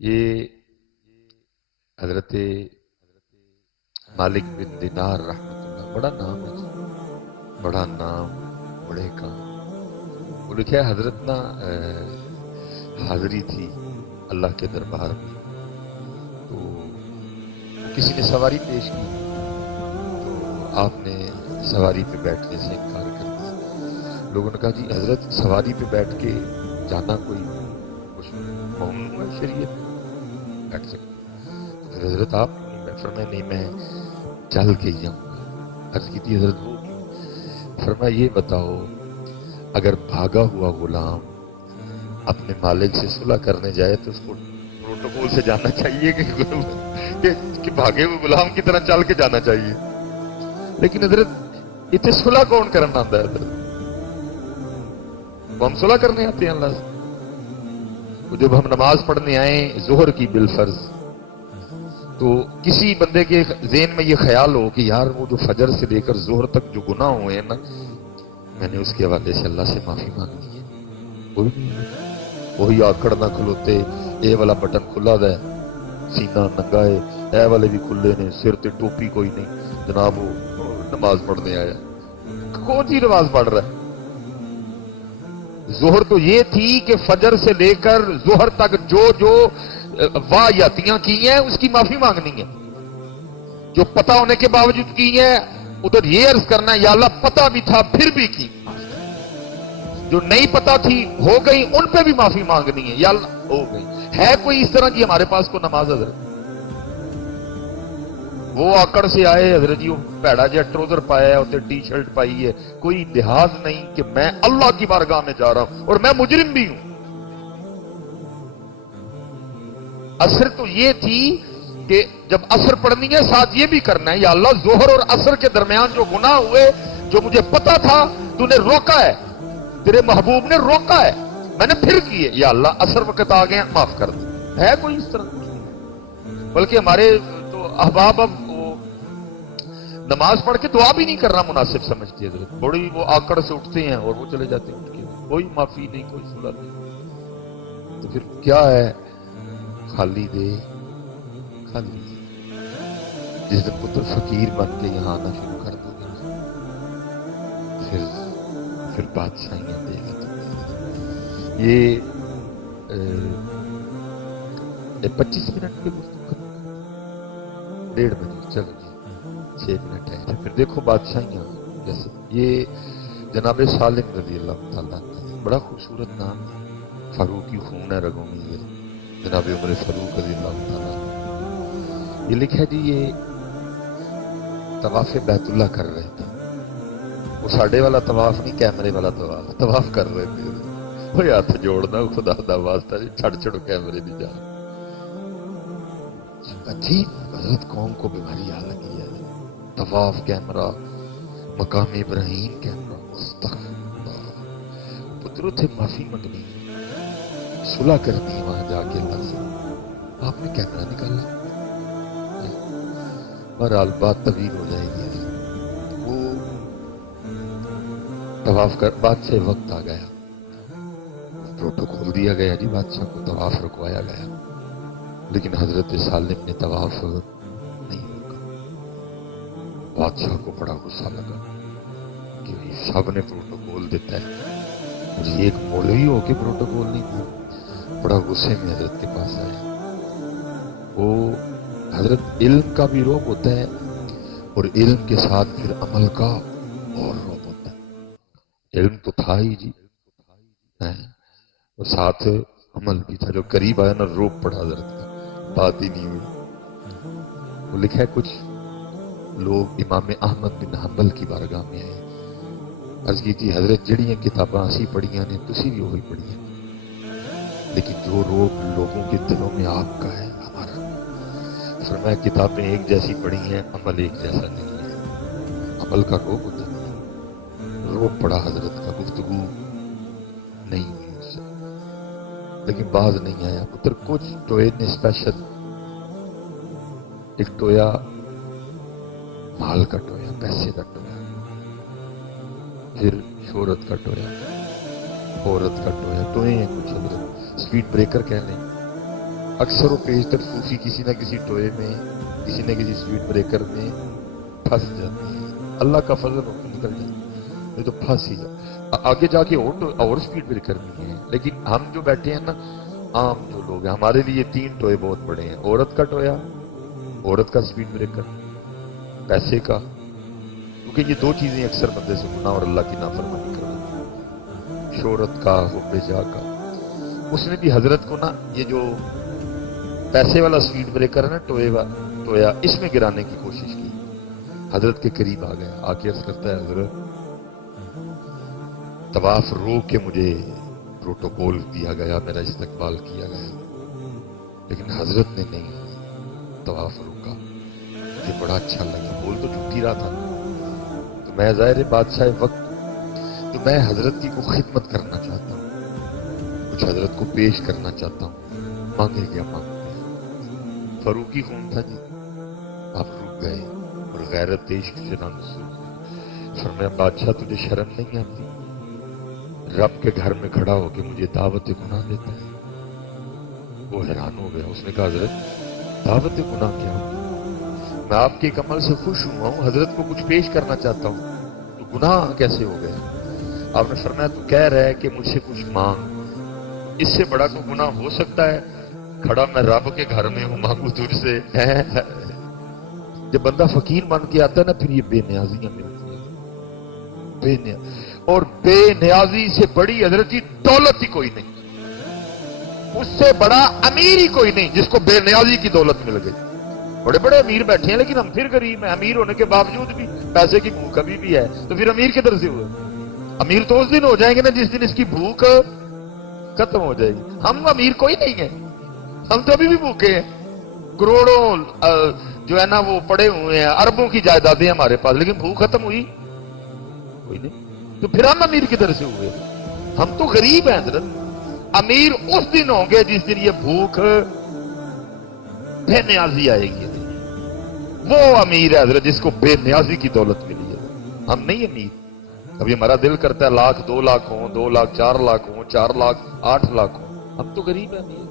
یہ حضرت مالک بن دینار رحمۃ اللہ، بڑا نام ہے جی، بڑا نام، بڑے کام۔ وہ لکھا ہے حضرت نا حاضری تھی اللہ کے دربار میں، تو کسی نے سواری پیش کی تو آپ نے سواری پہ بیٹھنے سے انکار کر دیا۔ لوگوں نے کہا جی حضرت سواری پہ بیٹھ کے جانا کوئی کچھ ممنوع ہے شریعت میں، بیٹھ سکتے؟ پھر حضرت آپ کیوں نہیں بیٹھ؟ فرمایا نہیں میں چل کے ہی جاؤں گا۔ عرض کی تھی حضرت وہ کیوں؟ فرمایا یہ بتاؤ اگر بھاگا ہوا غلام اپنے مالک سے صلح کرنے جائے تو اس کو پروٹوکول سے جانا چاہیے کہ بھاگے ہوئے غلام کی طرح چل کے جانا چاہیے؟ لیکن حضرت اتنے صلح کون کرنا آتا ہے حضرت؟ وہ ہم صلح کرنے آتے ہیں اللہ سے؟ جب ہم نماز پڑھنے آئیں ظہر کی بالفرض، تو کسی بندے کے ذہن میں یہ خیال ہو کہ یار وہ جو فجر سے لے کر ظہر تک جو گناہ ہوئے ہیں نا، میں نے اس کے حوالے سے اللہ سے معافی مانگی ہے، کوئی نہیں، وہی آکڑ نہ کھلوتے، اے والا بٹن کھلا ہے، سینہ ننگا ہے، اے والے بھی کھلے نے، سر تے ٹوپی کوئی نہیں، جناب وہ نماز پڑھنے آیا۔ کون سی نماز پڑھ رہا ہے؟ ظہر تو یہ تھی کہ فجر سے لے کر ظہر تک جو واہیاتیاں کی ہیں اس کی معافی مانگنی ہے، جو پتہ ہونے کے باوجود کی ہیں ادھر یہ عرض کرنا ہے یا اللہ پتہ بھی تھا پھر بھی کی، جو نہیں پتہ تھی ہو گئی ان پہ بھی معافی مانگنی ہے یا اللہ ہو گئی۔ ہے کوئی اس طرح کی ہمارے پاس کو نماز حضرت؟ وہ آکڑ سے آئے حضرت جی، وہ پیڑا جہا ٹروزر پایا ہے اور ٹی شرٹ پائی ہے، کوئی لحاظ نہیں کہ میں اللہ کی بارگاہ میں جا رہا ہوں اور میں مجرم بھی ہوں۔ عصر تو یہ تھی کہ جب عصر پڑھنی ہے ساتھ یہ بھی کرنا ہے یا اللہ ظہر اور عصر کے درمیان جو گناہ ہوئے جو مجھے پتا تھا تو نے روکا ہے، تیرے محبوب نے روکا ہے، میں نے پھر کیے، یا اللہ عصر وقت آ گئے معاف کر دے۔ ہے کوئی اس طرح؟ بلکہ ہمارے تو احباب اب نماز پڑھ کے دعا بھی نہیں کرنا مناسب سمجھتی ہے حضرت، بڑی وہ آکڑ سے اٹھتے ہیں اور وہ چلے جاتے ہیں اٹھ کے، کوئی معافی نہیں، کوئی صلح نہیں۔ تو پھر کیا ہے؟ خالی دے خالی دے۔ جس دن پتر فقیر بن کے یہاں آنا شروع کر دو گے پھر بادشاہیاں دے گا تمہیں۔ یہ 25 منٹ کے گفتگو، 1.5 منٹ، چلو جی 6 منٹ ہے، پھر دیکھو بادشاہیاں جیسے یہ جناب سالم رضی اللہ تعالیٰ، بڑا خوبصورت نام، فاروقی خون ہے رگوں میں، یہ جناب عمر فاروق رضی اللہ تعالیٰ۔ یہ لکھا جی یہ طواف بیت اللہ کر رہے تھے، وہ ساڑھے والا طواف نہیں، کیمرے والا طواف کر رہے تھے۔ وہ ہاتھ جوڑنا خدا دا واسطہ جی، چھڑ چھڑو کیمرے نہیں جا۔ عجیب حضرت قوم کو بیماری آ لگی ہے، طواف کیمرہ، مقام ابراہیم کیمرہ، استغفر اللہ۔ پتروں تھے معافی منگنی، صلح کرنی وہاں جا کے اللہ سے، آپ نے کیمرہ نکالا۔ بہرحال بات طویل ہو جائے گی۔ وہ طواف کر بادشاہ وقت آ گیا، پروٹوکول دیا گیا جی، بادشاہ کو طواف رکوایا گیا، لیکن حضرت سالم نے طواف نہیں روکا۔ بادشاہ کو بڑا غصہ لگا کہ سب نے پروٹوکول دیتا ہے اور یہ ایک مولوی ہو کے پروٹوکول نہیں دیا۔ بڑا غصے میں حضرت کے پاس آیا۔ وہ حضرت علم کا بھی روب ہوتا ہے اور علم کے ساتھ پھر عمل کا اور روب ہوتا ہے۔ علم تو تھا ہی جی، اور ساتھ عمل بھی تھا، جو قریب آیا نا روب پڑا حضرت کا، بات ہی نہیں ہوئی۔ وہ لکھا ہے کچھ لوگ امام احمد بن حنبل کی بارگاہ میں آئے، عرض کی تھی حضرت جڑیاں کتاباں اسی پڑھیاں نے تسی بھی وہی پڑھیاں، لیکن جو روب لوگوں کے دلوں میں آپ کا ہے ہمارا۔ فرمایا کتابیں ایک جیسی پڑھی ہیں، عمل ایک جیسا نہیں ہے، عمل کا روب ہوتا ہے۔ روب پڑا حضرت کا، گفتگو نہیں ہوئی اس سے، لیکن باز نہیں آیا۔ پتر کچھ ٹوئے نے اسپیشل، ایک ٹویا مال کا ٹویا، پیسے کا ٹویا، پھر شہرت کا ٹویا، عورت کا ٹویا، ٹوئے ہیں کچھ حضرت، سپیڈ بریکر کہہ لیں، اکثر و بیشتر صوفی کسی نہ کسی ٹوئے میں، کسی نہ کسی سپیڈ بریکر میں پھنس جاتے ہیں. اللہ کا فضل ہو کے نکل جاتے ہیں، نہیں تو پھنس ہی جاتے. آگے جا کے اور سپیڈ بریکر بھی ہیں، لیکن ہم جو بیٹھے ہیں نا، عام جو لوگ ہیں، ہمارے لیے 3 ٹوئے بہت بڑے ہیں. عورت کا ٹویا، عورت کا سپیڈ بریکر، پیسے کا. کیونکہ یہ 2 چیزیں اکثر بندے سے گناہ اور اللہ کی نافرمانی کرواتی ہیں. شہرت کا، حب جا کا. اس نے بھی حضرت کو نا یہ جو پیسے والا سپیڈ بریکر ہے نا، ٹویا، اس میں گرانے کی کوشش کی. حضرت کے قریب آ گیا، آ کے عرض کرتا ہے حضرت طواف روک کے مجھے پروٹوکول دیا گیا، میرا استقبال کیا گیا، لیکن حضرت نے نہیں طواف روکا. مجھے بڑا اچھا لگا. بول تو جھوٹ ہی رہا تھا. تو میں ظاہر بادشاہ وقت، تو میں حضرت کی کو خدمت کرنا چاہتا ہوں، کچھ حضرت کو پیش کرنا چاہتا ہوں. مانگے گیا، مانگ گیا. فاروقی خون تھا جی. آپ رک گئے اور غیرت عشق سے نہ فرمایا بادشاہ تجھے شرم نہیں آتی؟ رب کے گھر میں کھڑا ہو کے مجھے دعوت گناہ دیتا ہے. وہ حیران ہو گیا. اس نے کہا حضرت دعوت گناہ کیا؟ میں آپ کے ایک عمل سے خوش ہوا ہوں، حضرت کو کچھ پیش کرنا چاہتا ہوں، تو گناہ کیسے ہو گیا؟ آپ نے فرمایا تو کہہ رہا ہے کہ مجھ سے کچھ مانگ، اس سے بڑا کوئی گناہ ہو سکتا ہے؟ کھڑا میں رب کے گھر میں ہوں، مانگوں تجھ سے. جب بندہ فقیر بن کے آتا ہے نا، پھر یہ بے نیازیاں ملتی ہیں. بے نیاز اور بے نیازی سے بڑی حضرت کی دولت ہی کوئی نہیں، اس سے بڑا امیر ہی کوئی نہیں جس کو بے نیازی کی دولت مل گئی. بڑے بڑے امیر بیٹھے ہیں لیکن ہم پھر غریب ہیں. امیر ہونے کے باوجود بھی پیسے کی بھوک ابھی بھی ہے، تو پھر امیر کدھر سے ہوئے؟ امیر تو اس دن ہو جائیں گے نا جس دن اس کی بھوک ختم ہو جائے گی. ہم امیر کوئی نہیں ہیں، ہم تو ابھی بھی بھوکے ہیں. کروڑوں جو ہے نا وہ پڑے ہوئے ہیں، اربوں کی جائیدادیں ہمارے پاس، لیکن بھوک ختم ہوئی کوئی نہیں. تو پھر ہم امیر کدھر سے ہوئے؟ ہم تو غریب ہیں حضرت. امیر اس دن ہوں گے جس دن یہ بھوک بے نیازی آئے گی. وہ امیر ہے حضرت جس کو بے نیازی کی دولت ملی ہے. ہم نہیں امیر. ابھی ہمارا دل کرتا ہے 1,00,000 2,00,000 ہوں، 2,00,000 4,00,000 ہوں، 4,00,000 8,00,000 ہوں. ہم تو غریب ہیں.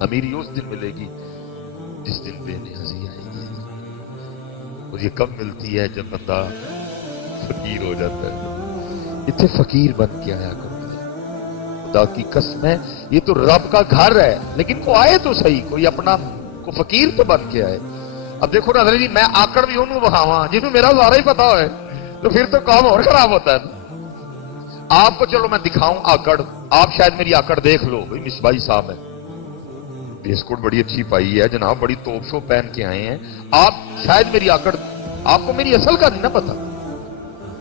امیری اس دن ملے گی جس دن بے نیازی آئے گی. اور یہ کب ملتی ہے؟ جب بندہ فقیر ہو جاتا ہے. اتنے فقیر بن کے آیا کرو. خدا کی قسم ہے، یہ تو رب کا گھر ہے، لیکن کو آئے تو صحیح، کوئی اپنا کو فقیر تو بن کے آئے. اب دیکھو نا جی، میں آکڑ بھی انہوں بہاواں جنہوں میرا سارا ہی پتا ہے، تو پھر تو کام اور خراب ہوتا ہے. آپ کو چلو میں دکھاؤں آکڑ، آپ شاید میری آکڑ دیکھ لو. بھائی مصباحی صاحب ہے، بسکٹ بڑی اچھی پائی ہے جناب، بڑی توپ شو پہن کے آئے ہیں. آپ شاید میری آکڑ، آپ کو میری اصل کا نہیں نا پتا،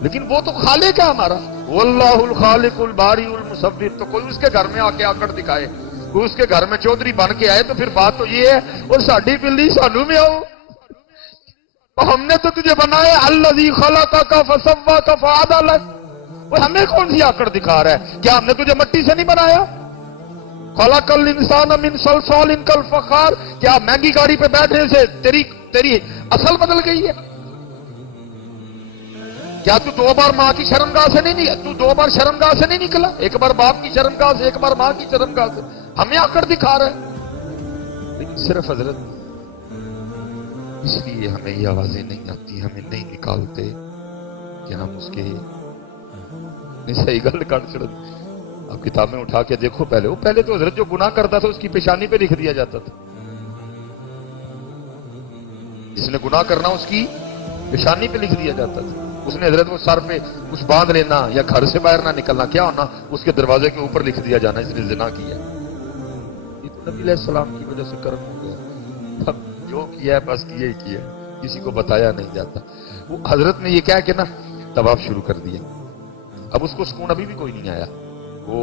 لیکن وہ تو خالق ہے ہمارا. واللہ الخالق الباری المصور. تو کوئی اس کے گھر میں آ کے آکڑ دکھائے، کوئی اس کے گھر میں چودھری بن کے آئے، تو پھر بات تو یہ ہے اور ساڈی بلی سانو میں آؤ. ہم نے تو تجھے بنایا الذی خلقک فسواک فعدلک. وہ ہمیں کون سی آکڑ دکھا رہا ہے؟ کیا ہم نے تجھے مٹی سے نہیں بنایا؟ خلق الانسان من صلصال کالفخار. کیا مہنگی گاڑی پہ بیٹھنے سے تیری اصل بدل گئی ہے؟ کیا تو 2 بار ماں کی شرمگاہ سے نہیں، تو 2 بار شرمگاہ سے نہیں نکلا؟ ایک بار باپ کی شرمگاہ سے، ایک بار ماں کی شرمگاہ سے. ہمیں آکڑ دکھا رہا ہے. لیکن صرف حضرت اس لیے ہمیں یہ آوازیں نہیں آتی، ہمیں نہیں نکالتے کہ ہم اس کے صحیح گل کاٹ چڑھ. آپ کتابیں اٹھا کے دیکھو پہلے تو حضرت جو گناہ کرتا تھا اس کی پیشانی پہ لکھ دیا جاتا تھا. جس نے گناہ کرنا اس کی پیشانی پہ لکھ دیا جاتا تھا. اس نے حضرت وہ سر پہ کچھ باندھ لینا یا گھر سے باہر نہ نکلنا، کیا ہونا؟ اس کے دروازے کے اوپر لکھ دیا جانا اس نے زنا کیا. یہ تو نبی علیہ السلام کی وجہ سے کرم ہو گیا. اب جو کیا ہے بس کیا ہی کیا، کسی کو بتایا نہیں جاتا. وہ حضرت نے یہ کہا کہ نا طواف شروع کر دیا. اب اس کو سکون ابھی بھی کوئی نہیں آیا. وہ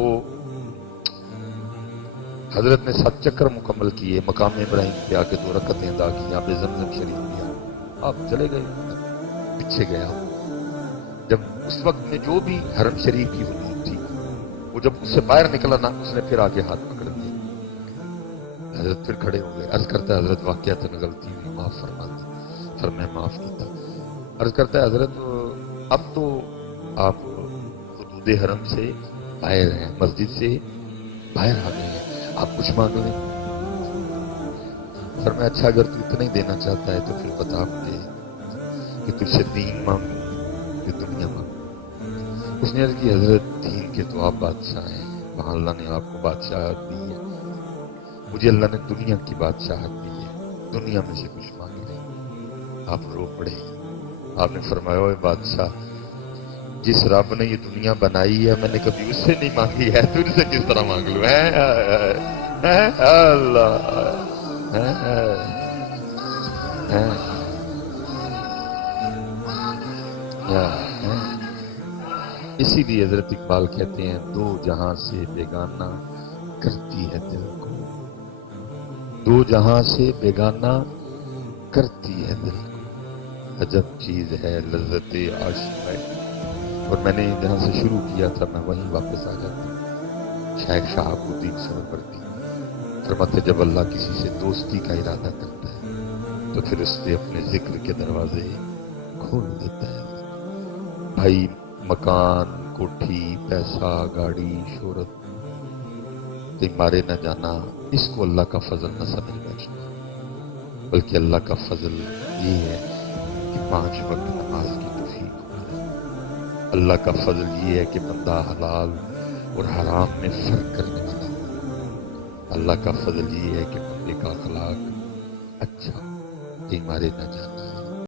حضرت نے 7 چکر مکمل کیے، مقام ابراہیم پہ آ کے 2 رکعتیں ادا کی، یہاں پہ زمزم شریف پیا. آپ چلے گئے پیچھے گیا. جب اس وقت میں جو بھی حرم شریف کی حدود تھی، وہ جب اس سے باہر نکلا نا، اس نے پھر آگے ہاتھ پکڑ لیا. حضرت پھر کھڑے ہو گئے. عرض کرتا ہے حضرت واقعات غلطی ہوئی، معاف فرما دی. پھر میں معاف کیتا. عرض کرتا ہے حضرت اب تو آپ حدود حرم سے باہر ہیں، مسجد سے باہر آ گئے ہیں، آپ کچھ مانگ لیں. فرمایا اچھا اگر تو اتنا ہی دینا چاہتا ہے تو پھر بتا مجھے کہ تجھ سے دین مانگوں کہ دنیا مانگوں. اس نے عرض کی حضرت دین کے تو آپ بادشاہ ہیں، وہاں اللہ نے آپ کو بادشاہت دی ہے، مجھے اللہ نے دنیا کی بادشاہت دی ہے، دنیا میں سے کچھ مانگے نہیں. آپ رو پڑے. آپ نے فرمایا اوے بادشاہ، جس رب نے یہ دنیا بنائی ہے میں نے کبھی اس سے نہیں مانگی ہے، تجھ سے کس طرح مانگ لوں؟ اللہ اسی لیے حضرت اقبال کہتے ہیں دو جہاں سے بیگانہ کرتی ہے دل کو، دو جہاں سے بیگانہ کرتی ہے دل کو، عجب چیز ہے لذت عاشق. اور میں نے جہاں سے شروع کیا تھا میں وہیں واپس آ جاتا ہوں. شیخ شہاب الدین سہروردی فرماتے جب اللہ کسی سے دوستی کا ارادہ کرتا ہے تو پھر اس سے اپنے ذکر کے دروازے کھول دیتا ہے. بھائی مکان، کوٹھی، پیسہ، گاڑی، شہرت تے مارے نہ جانا، اس کو اللہ کا فضل نہ سمجھ بیٹھنا، بلکہ اللہ کا فضل یہ ہے کہ 5 وقت نماز کی توفیق ہو جائے. اللہ کا فضل یہ ہے کہ بندہ حلال اور حرام میں فرق کرنے والا ہو. اللہ کا فضل یہ ہے کہ بندے کا اخلاق اچھا ہو، مارے نہ جانا.